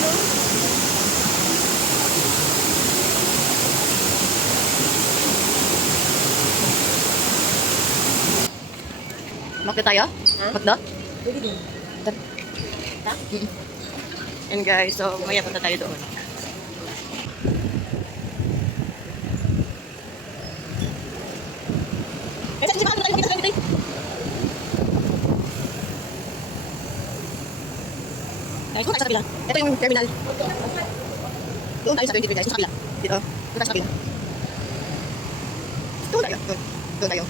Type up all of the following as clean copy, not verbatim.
no? Makita tayo? Huh? Magda? Pwede din. Ha? And guys, so maya punta tayo doon. Guys, doon tayo sa kabila. Ito yung terminal. Doon tayo sa 23 guys, sa kabila. Dito. Doon tayo sa kabila. Doon tayo. Doon tayo.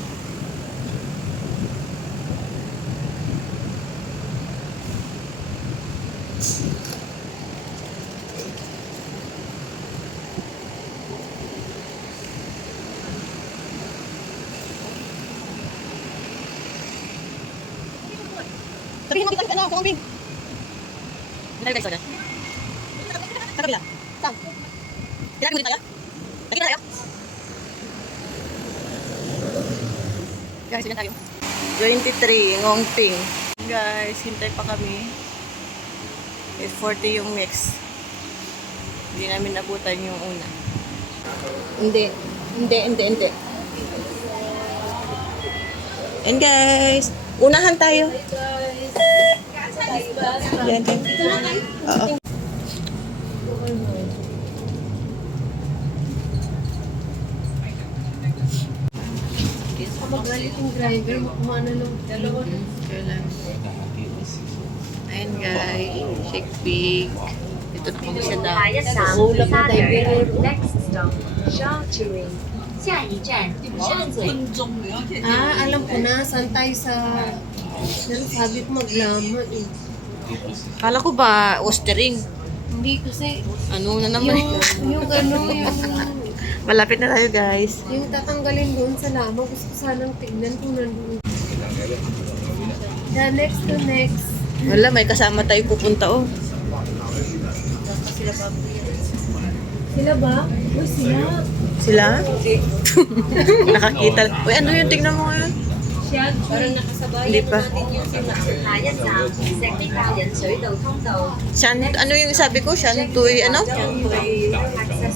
Sabihin mo kita, ano, kumawin. Hindi tayo guys, so sa kabila. Saan? Kailangan mo din tayo? Nakita tayo? Guys, ganyan tayo. 23, Ngongping. Guys, hintay pa kami. 8:40 yung next. Hindi namin nabutan yung una. Hindi. And guys, unahan tayo. Yan, yan. Oo. Magalit yung driver, kumana lang. Dalawa na. Ayun guys, shake big. Ito na kami siya daw. ulap na driver. Next stop, Shawturing. 下一站山嘴。 Alam ko na, saan tayo sa... Pero sabi ko maglaman eh. Kala ko ba, ostering? Hindi kasi, Ano na naman? yung Malapit na tayo guys. yung tatanggalin doon sa lama, gusto ko sanang tignan kung nandun. The next to next. Wala, may kasama tayo pupunta oh. Sila ba? Uy, sila. Sila? Nakakita. Uy, ano yun? Tingnan mo ngayon. Siya, parang nakasabay. Hindi pa. 下一站石碣角引水道通道。 Ano yung sabi ko? Shantuy, ano?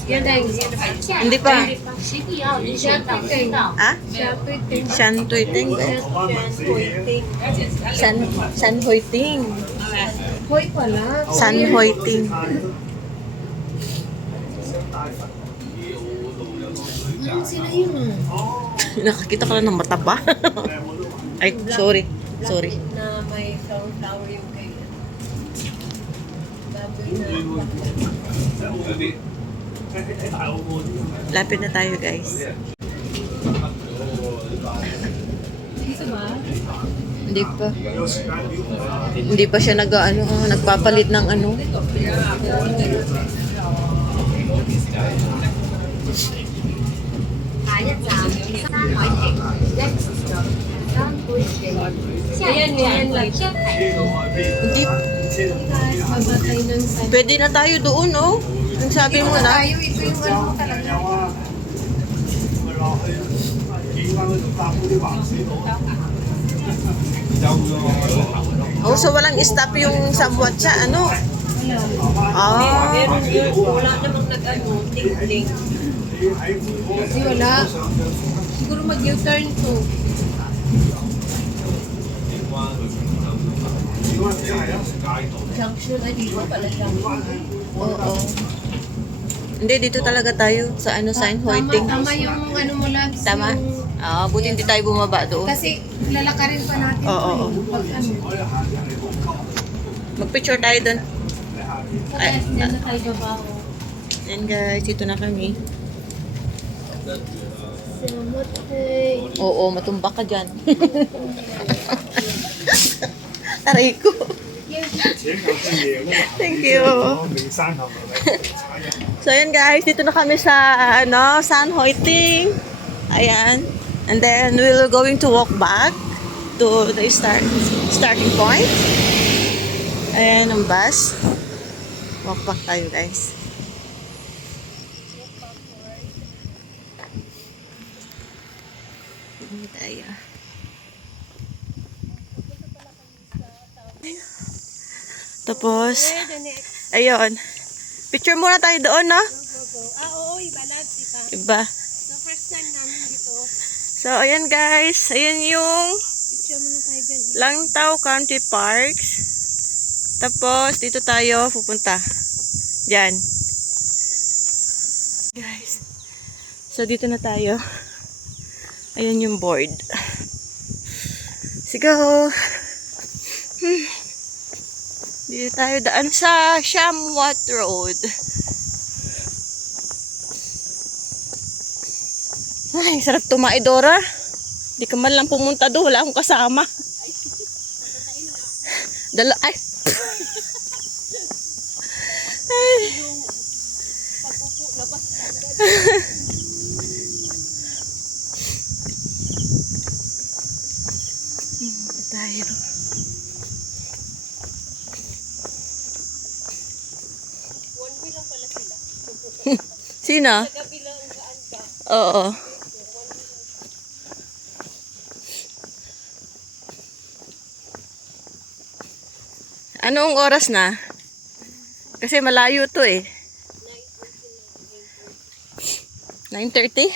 Yan dahil. Hindi pa. 石碣奥引水道通道。 Ah? Siya, pwede. Shantuy ting. San Hoy ting. Hoy pala. San Hoy ting. Sila yun. Nakakita ka lang ng mata ba? Ay, sorry. Sorry. Na may flower yung kayo. Baboy na. Lapit na tayo guys. Dito ba? Hindi pa. Hindi pa siya nagpapalit ng ano. 下一站山海景。Next stop 三杯井。下一站立一平路。 Hindi. Mabatay ng sa... Pwede na tayo doon oh. Ang sabi mo na. Tayo, ito yung ano talaga. Oh, so walang stop yung Sambuatsa, ano? Ah. Wala namang nag-ano, ting-ting. Kasi wala. Siguro mag-U-turn to. Junction, ay dito pala junction. Oo. Hindi, dito talaga tayo sa ano, San Hoiting. Tama yung ano mo lang. Tama? Ah, buti hindi tayo bumaba doon. Kasi lalakarin pa natin. Oo, oo. Pag ano. Mag-picture tayo doon. Ay, Diyan na tayo babaho. Yan guys, dito na kami. Salamat eh. Oo, matumbak ka dyan. Aray ko. Thank you. So yan guys, dito na kami sa San Hoiting. Ayan. And then we're going to walk back to the starting point. Ayan ang bus. Walk back tayo guys. Hindi tayo. Tapos, Ayun. Picture muna tayo doon, no? Oo, ibalat, diba? Diba? So, first time namin dito. So, ayan guys. Ayan yung Picture muna tayo dyan. Langtao Country Parks. Tapos, dito tayo pupunta. Diyan. Guys. So, dito na tayo. Ayan yung board. Sigaw. Dito tayo daan sa Shamwat Road. Ay, sarap tumae, Dora. Di ka man lang pumunta doon. Wala akong kasama. Ay. Ay. Dito tayo. Sino? Oo. Anong oras na? Kasi malayo to eh. 9:30?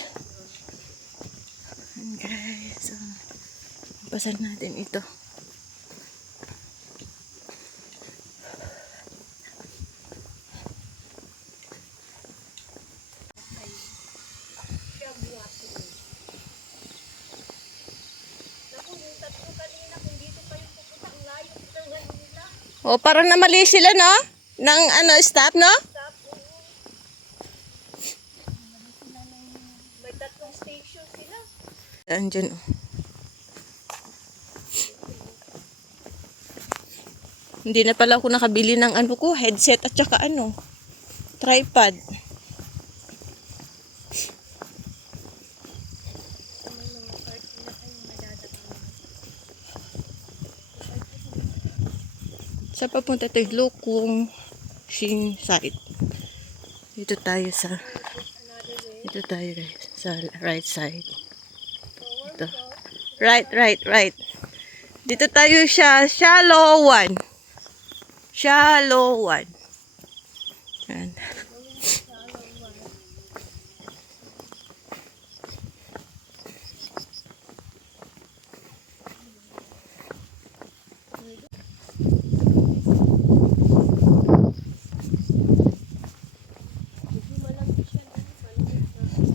Okay, so pasan natin ito. O, parang namali sila, no? Ng ano, stop, no? May 3 station sila. Andyan, oh. Hindi na pala ako nakabili ng ano ko, headset at saka ano, tripod. Sa papunta tayo Lukong Shin side. Dito tayo guys, sa right side. Ito. Right. Dito tayo siya, shallow one. Yan.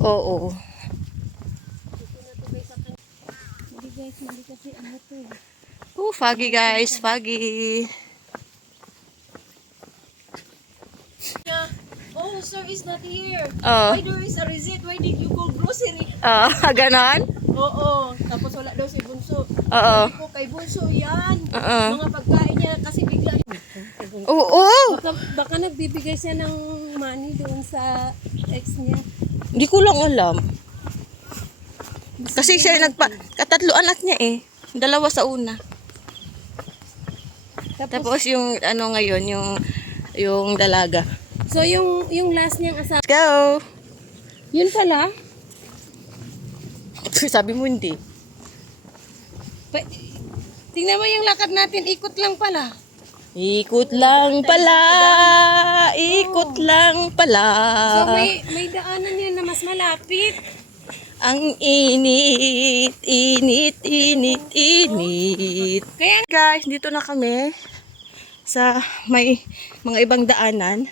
Oo. Hindi guys, mali kasi ano to eh. Oh, foggy guys, foggy. Oh, sir is not here. Oh. Why there is a receipt? Why did you call grocery? Ganon? Oo, tapos wala daw si Bunso. Oo. Sabi ko kay Bunso yan. Oo. Mga pagkain niya kasi bigla. Oo. Baka nagbibigay siya ng money doon sa ex niya. Hindi ko lang alam. Kasi siya katatlo anak niya eh. Dalawa sa una. Tapos yung ano ngayon, yung dalaga. So yung last niyang asawa. Let's go. Yun pala. Sabi mo hindi. Tingnan mo yung lakad natin, ikot lang pala. Ikot lang pala. So may daanan yan na mas malapit. Ang init. Kaya Guys, dito na kami sa may mga ibang daanan.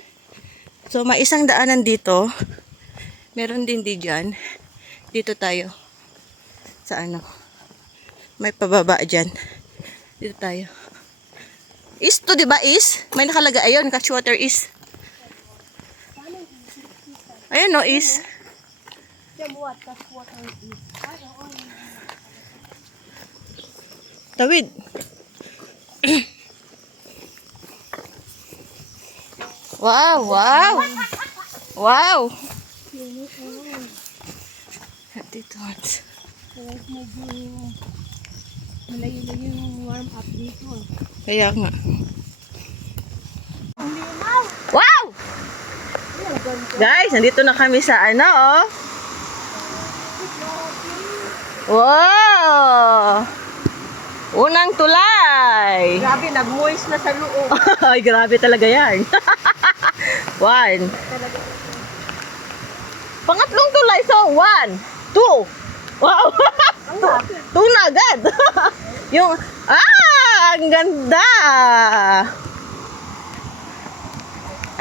So, may isang daanan dito. Meron din dyan. Dito tayo. Sa ano. May pababa dyan. Dito tayo. East to, diba? East? May nakalaga. Ayun, Catchwater East. Ayun, no, East. Tawid. Wow. Dito. malayo-layo yung warm up dito. Kaya nga. Wow! Guys, nandito na kami sa ano, oh. Wow! Unang tulay. Grabe, nag-moist na sa loob. Ay, grabe talaga yan. 1. Pangatlong tulay. So, 1, 2. Wow! 2 na agad. Yung, ang ganda.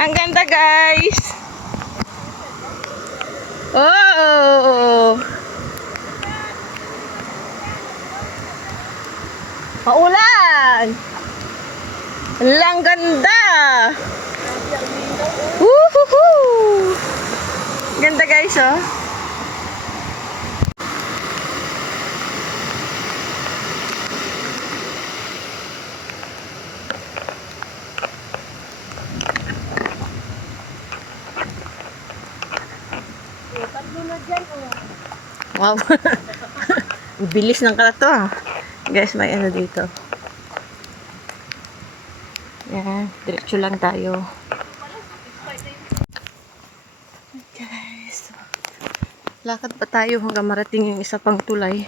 Ang ganda, guys. Oh! Paulan! Ang ganda! Woohoo! Ganda, guys, oh. Tatlo na dyan, oh. Wow. Ang bilis ng kalat to, ah. Guys, may ano dito. Yan, diretso lang tayo. Guys, lakad pa tayo hanggang marating yung isa pang tulay.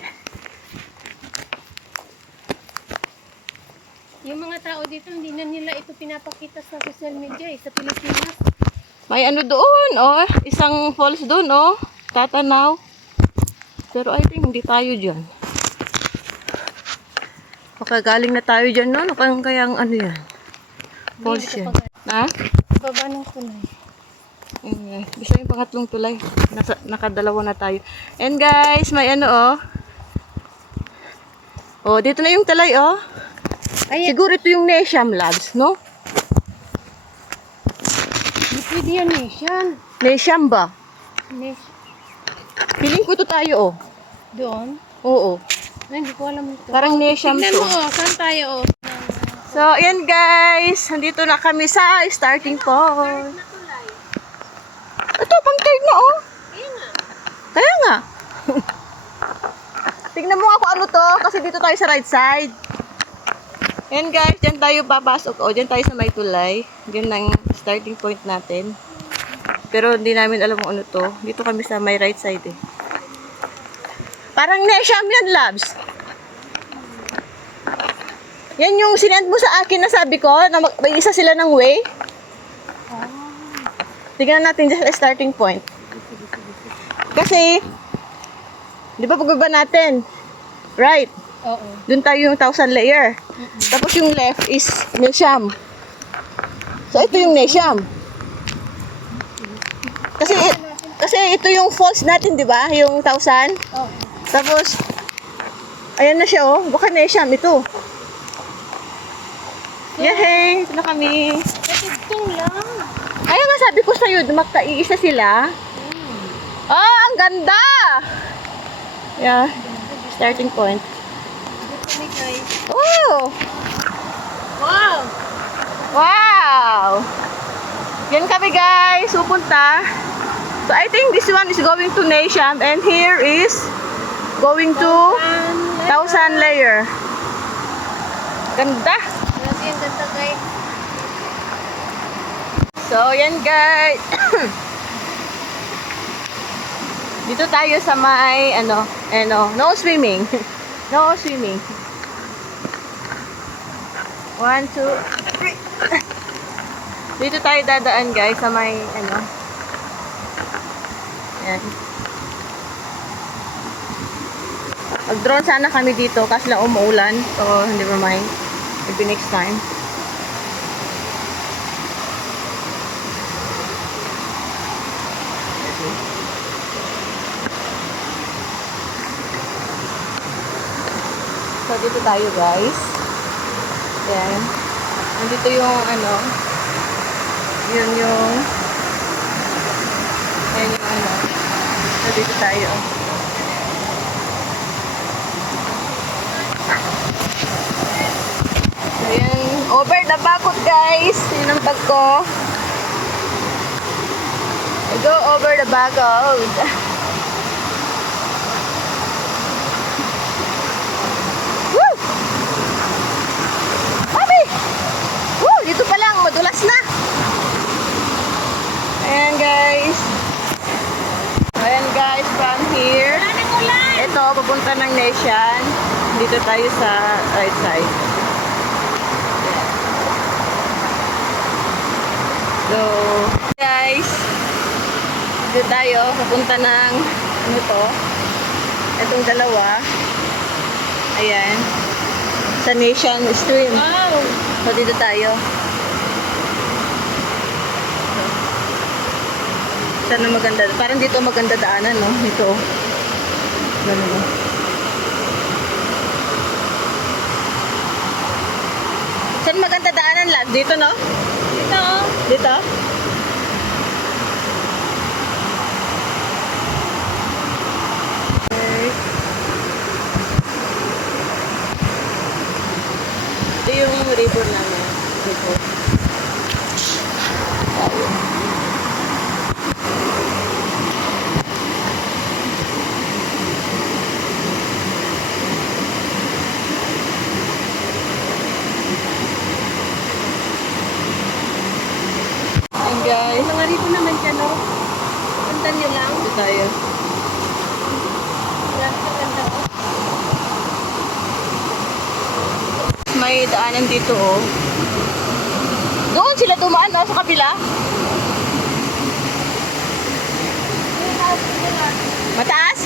Yung mga tao dito, hindi na nila ito pinapakita sa social media sa Pilipinas. May ano doon, oh. Isang falls doon, oh. Tatanaw. Pero I think hindi tayo dyan. Makagaling na tayo dyan, no? Kayang ano yan? Falls yan. Ha? Baba ng tulay. Gusto yung pangatlong tulay. Nakadalawa na tayo. And guys, may ano, oh. Oh, dito na yung tulay, oh. Ay, Siguro ito yung Nesiam Labs, no? pwede yan, Nation. Nesiam ba? Piling ko ito tayo, oh. Doon? Oo. Ay, hindi ko alam ito. Parang Nesiam Tignan to. mo, saan tayo, oh? So, ayan guys. Nandito na kami sa starting point. Ito, pang third na, oh. Kaya nga. Tignan mo ako ano to, kasi dito tayo sa right side. Ayan guys, dyan tayo papasok. O, dyan tayo sa may tulay. Dyan ang starting point natin. Pero hindi namin alam kung ano to. Dito kami sa may right side eh. Parang Nesiam yan, Labs. Yan yung sinend mo sa akin na sabi ko, na may isa sila ng way. Tignan natin dyan sa starting point. Kasi, di ba pagbaba natin? Right. Oo. Doon tayo yung 1,000 layer. Tapos yung left is Nesiam. So, ito yung Nesiam. Kasi ito yung falls natin, di ba? Yung 1,000. Oo. Tapos, ayan na siya, oh. Baka Nesiam ito. Yehey! Ito na kami. Katugtong lang. Ayaw nga sabi ko sa'yo, magkaiisa sila. Ah, ang ganda! Yeah. Starting point. Dito kami, guys. Oh! Wow! Wow! Yan kami guys, pupunta. So I think this one is going to Nesiam and here is going to 1,000 layer. Ganda! Grabe, ang ganda, guys. So yan guys. Dito tayo sa may no swimming. No swimming. 1, 2, 3. Dito tayo dadaan guys sa may Yan. Mag-drone sana kami dito kasi lang umuulan. So, never mind. Maybe next time. So, dito tayo guys. Yan. Nandito yung yun yung So, dito tayo. So, yan. Over the bakod, guys. Yun ang tag ko. I go over the bakod. Woo! Mami! Woo! Dito pa lang. Madulas na. Ayan, guys. Ayan guys, from here, ito, papunta ng Nesiam. Dito tayo sa right side. So, Dito tayo, papunta ng, ano to? Itong dalawa. Ayan. Sa Nation Stream. Wow! So, dito tayo. Sana maganda. Parang dito maganda daanan, no? Ito. Ganun. Saan maganda daanan lang? Dito, no? Ito, Dito? Okay. Ito yung ribbon namin. Dito. Ayan guys. may mga rito naman dyan, no? Punta nyo lang. Dito tayo. Grabe ka ganda, oh. May daanan dito, oh. Doon sila dumaan, oh, sa kabila. Mataas?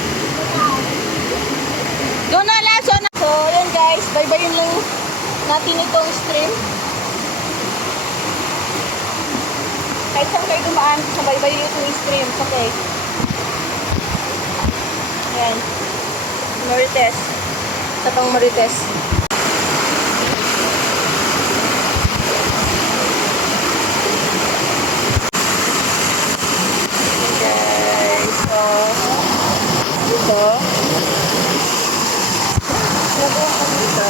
Doon na lang. So, yun guys. Bye-bye lang natin itong stream. Kahit saan kayo dumaan, sa bye-bye itong stream. Okay. Ayan. Marites. Sa pang Marites. Guys, so, dito. Dito.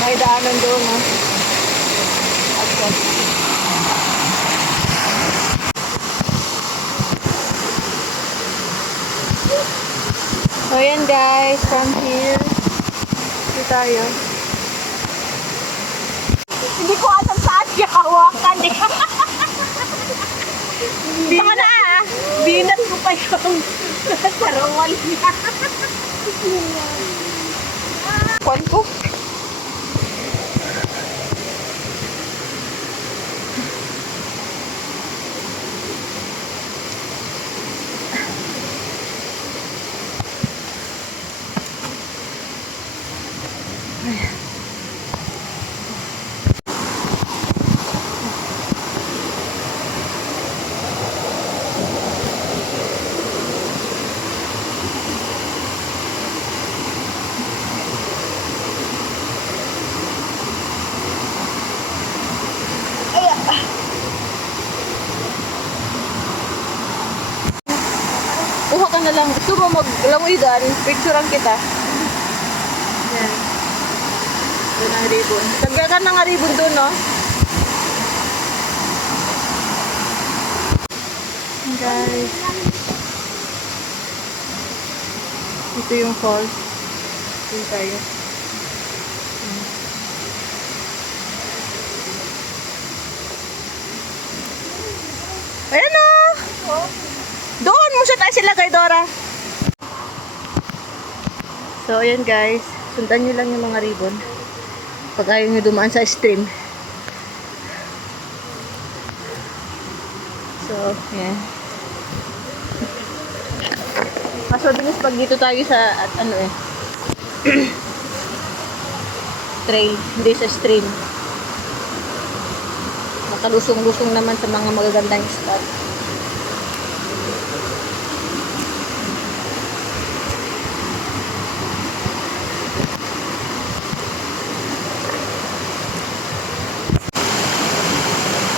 May daanan doon, ha? Okay. So, yan guys, from here, dito tayo. Hindi ko alam saan siya hawakan eh. Baka na ah. Binat ko pa yung sarawal niya. Kwan ko. Kuha ka na lang. Gusto mo maglangoy daan. Picturean kita. Yan. Doon ang ribbon. Tagga ka ng ribbon doon, no? Guys. Ito yung falls. Doon tayo. Ayan o! Doon mo siya tayo sila kay Dora. So, ayan guys. Sundan nyo lang yung mga ribbon. Pag ayaw nyo dumaan sa stream. So, ayan. Kaso dinis pag dito tayo sa, at ano eh. Trail, hindi sa stream. Makalusong-lusong naman sa mga magagandang spot.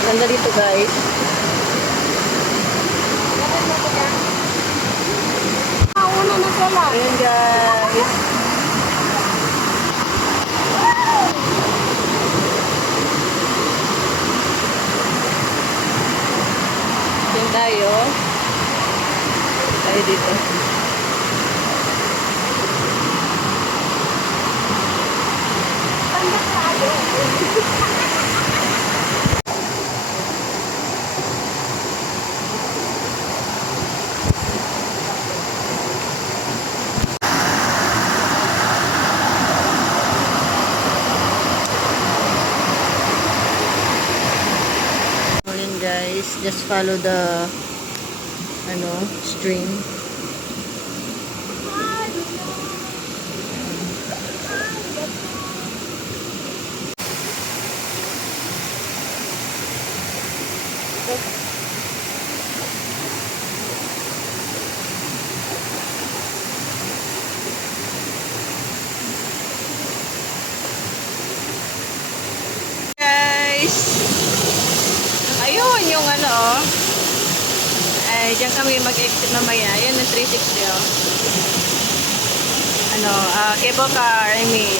Ganda dito guys. Una na sila. Ayan guys. Diyan tayo. Tayo dito. Just follow the stream. Guys, ayun yung ay diyan kami mag-exit mamaya. Ayun yung 360 cable car, I mean.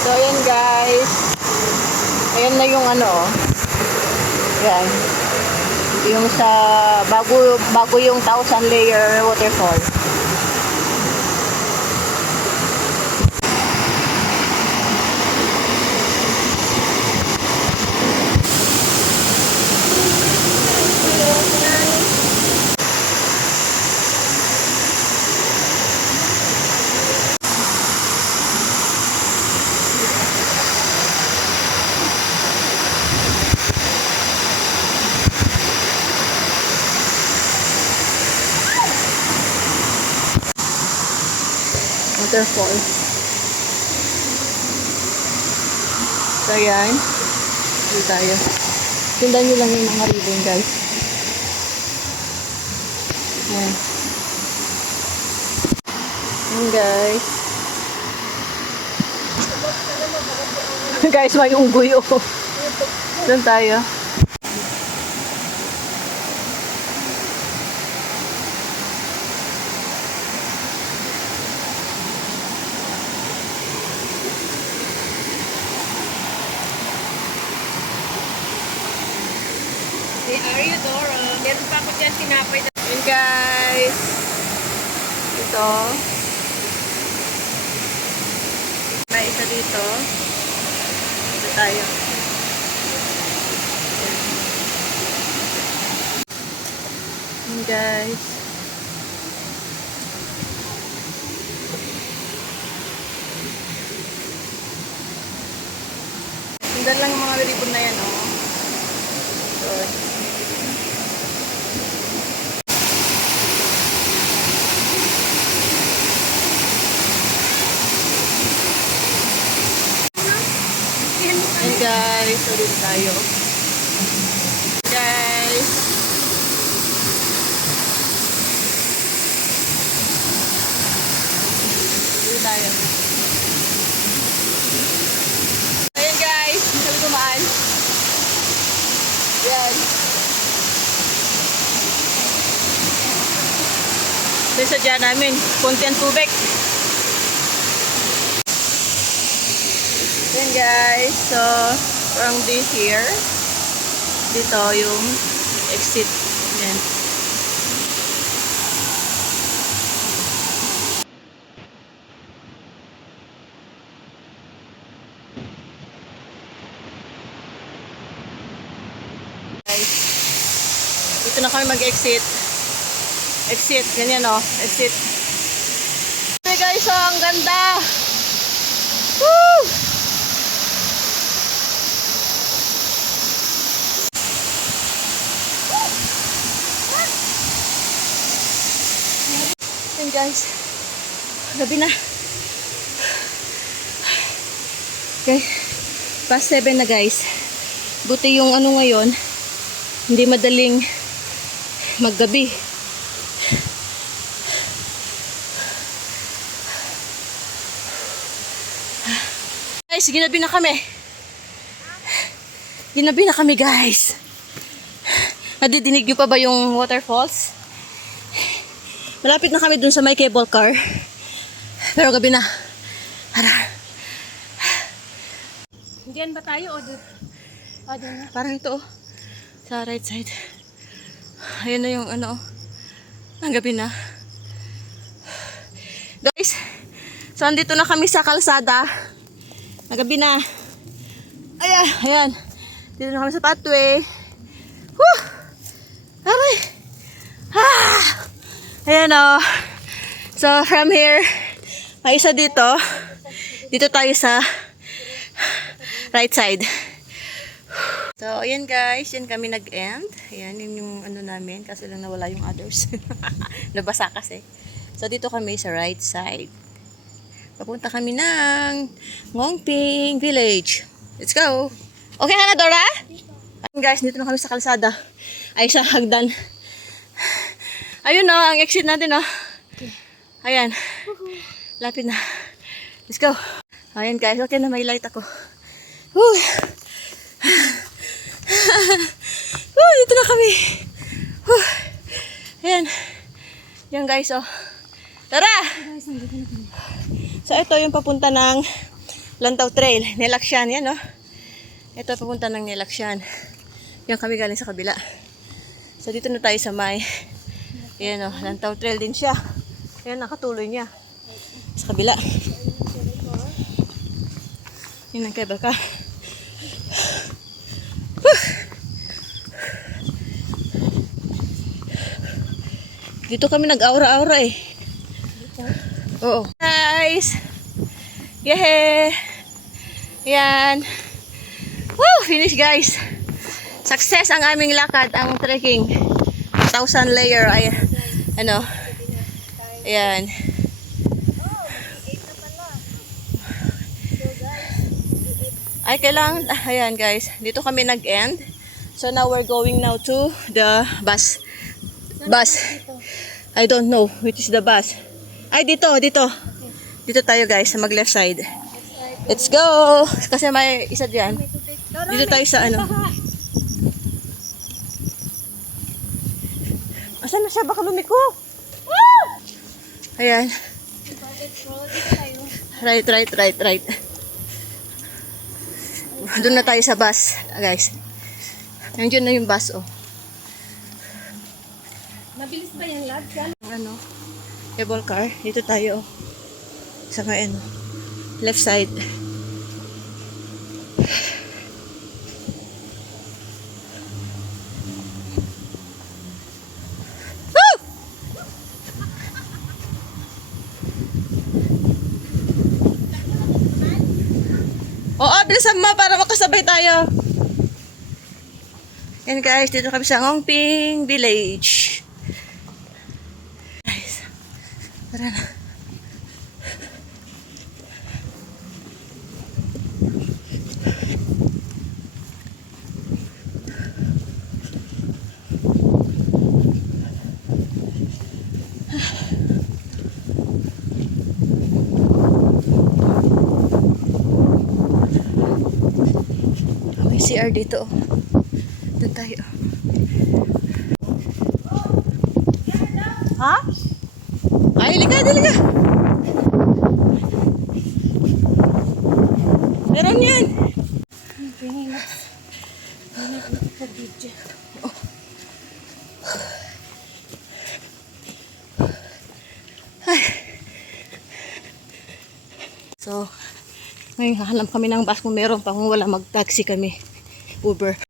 So ayan guys, ayan na yung yan. Yung sa bago yung 1,000 layer waterfall. Waterfall. So, ayan. Dito tayo. Tindan nyo lang yung mga ribbon, guys. Ayan. Ayan, guys. Guys, may unggoy, oh. Doon tayo. Ariadora. Meron pa ako dyan tinapay. Ayan guys. Ito. May isa dito. Ito tayo. Ayan guys. Sundan lang yung mga ribbon na yan, oh. Good. And guys, ulit tayo. Guys. Ulit tayo. Ayan guys, sabi dumaan. Yan. So, sadya namin, konti ang tubig. Yan guys, so from this here, dito yung exit. Yan. Guys, dito na kami mag-exit. Exit, ganyan o, exit. Okay guys, so ang ganda. Woo! Ayan guys, gabi na. Okay, past 7 na guys. Buti yung ngayon, hindi madaling maggabi. Guys, ginabi na kami. Ginabi na kami guys. Nadidinig niyo pa ba yung waterfalls? Malapit na kami dun sa may cable car. Pero gabi na. Diyan ba tayo o doon? Parang ito oh. Sa right side. Ayan na yung ang gabi na. Guys, so andito na kami sa kalsada. Nagabi na. Ayan. Dito na kami sa pathway. Woo! Aray! Ah! Ayan o. So, from here, may isa dito. Dito tayo sa right side. So, ayan guys. Yan kami nag-end. Ayan, yun yung ano namin. Kasi lang nawala yung others. Nabasa kasi. So, dito kami sa right side. Papunta kami ng Ngongping Village. Let's go! Okay ka na, Dora? Ayan guys, dito na kami sa kalsada. Ay, sa hagdan. Ayun o, ang exit natin o. Ayan. Lapit na. Let's go. Ayan guys, okay na, may light ako. Woo! Dito na kami. Woo! Ayan. Yan guys oh. Tara! So ito yung papunta ng Lantaw Trail. Nilaksyan yan oh. Ito papunta ng Nilaksyan. Yan kami galing sa kabila. So dito na tayo sa may. Ayan oh, Lantaw Trail din siya. Ayan, nakatuloy niya. Sa kabila. Yun ang cable ka. Dito kami nag-aura-aura eh. Oo. Guys! Yehey! Yan. Woo! Finish guys! Success ang aming lakad, ang trekking. 1,000 layer ay ano. Ayan. Ay kailangan, ayan guys. Dito kami nag-end. So now we're going now to the bus. I don't know which is the bus. Ay, dito. Dito tayo guys, sa mag-left side. Let's go! Kasi may isa diyan. Dito tayo sa ano. Asan na siya? Baka lumiko. Woo! Ayan. Right. Doon na tayo sa bus, guys. Nandiyan na yung bus, oh. Mabilis ba yan, lab? Ano, cable car. Dito tayo sa may ano, left side. Woo! Oo, bilisan mo para makasabay tayo. Yan guys, dito kami sa Ngongping Village. Tara na. May CR dito. Doon tayo. Ha? Ay, liga. Meron yan. Oh. Ay. So, ngayon hahanap kami ng bus kung meron pa. Kung wala, mag-taxi kami. Uber.